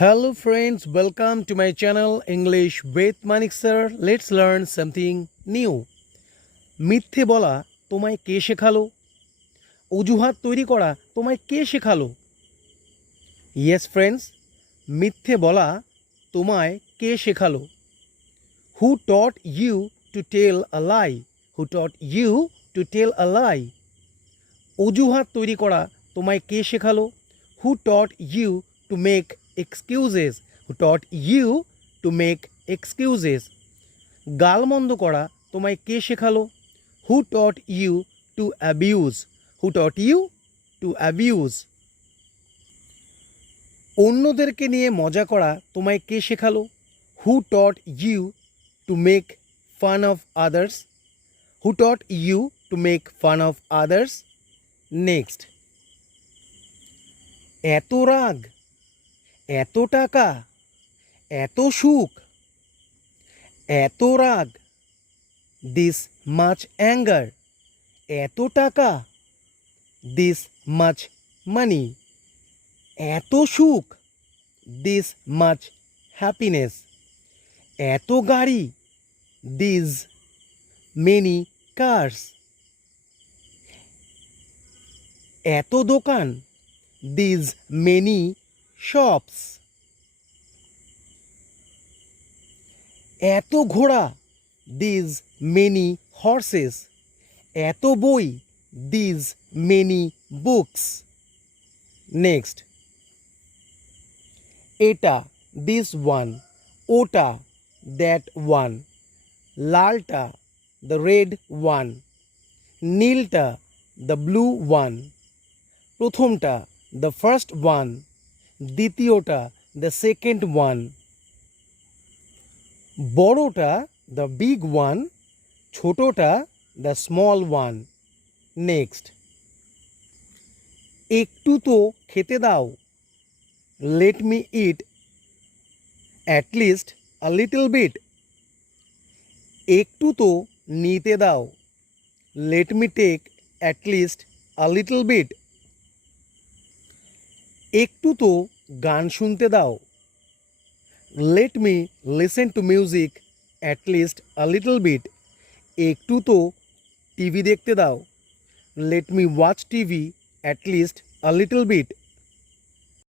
Hello friends, welcome to my channel English with Manik sir. Let's learn something new. মিথ্যে বলা তোমায় কে শেখালো? অজুহাত তৈরি করা তোমায় কে শেখালো? ইয়েস ফ্রেন্ডস মিথ্যে বলা তোমায় কে শেখালো? Who taught you to tell a lie who taught you to tell a lie অজুহাত তৈরি করা তোমায় কে শেখালো? Who taught you to make excuses who taught you to make excuses গালমন্দ করা তোমায় কে শেখালো? Who taught you to abuse who taught you to abuse অন্যদেরকে নিয়ে মজা করা তোমায় কে শেখালো? Who taught you to make fun of others who taught you to make fun of others next এত রাগ! এত টাকা এত সুখ এত রাগ দিস মাচ অ্যাঙ্গার এত টাকা দিস মাচ মানি এত সুখ দিস মাচ হ্যাপিনেস এত গাড়ি দিস মেনি কার্স এত দোকান দিজ মেনি শপস এত ঘোড়া দিজ মেনি হর্সেস এত বই দিজ মেনি বুকস নেক্সট এটা দিস ওয়ান ওটা দ্যাট ওয়ান লালটা দ্য রেড ওয়ান নীলটা দ্য ব্লু ওয়ান প্রথমটা দ্য ফার্স্ট ওয়ান দ্বিতীয়টা দ্য সেকেন্ড ওয়ান বড়টা দ্য বিগ ওয়ান ছোটটা দ্য স্মল ওয়ান নেক্সট একটু তো খেতে দাও। Let me eat at least a little bit একটু তো নিতে দাও। Let me take at least a little bit একটু তো গান শুনতে দাও। Let me listen to music at least a little bit একটু তো টিভি দেখতে দাও। Let me watch TV at least a little bit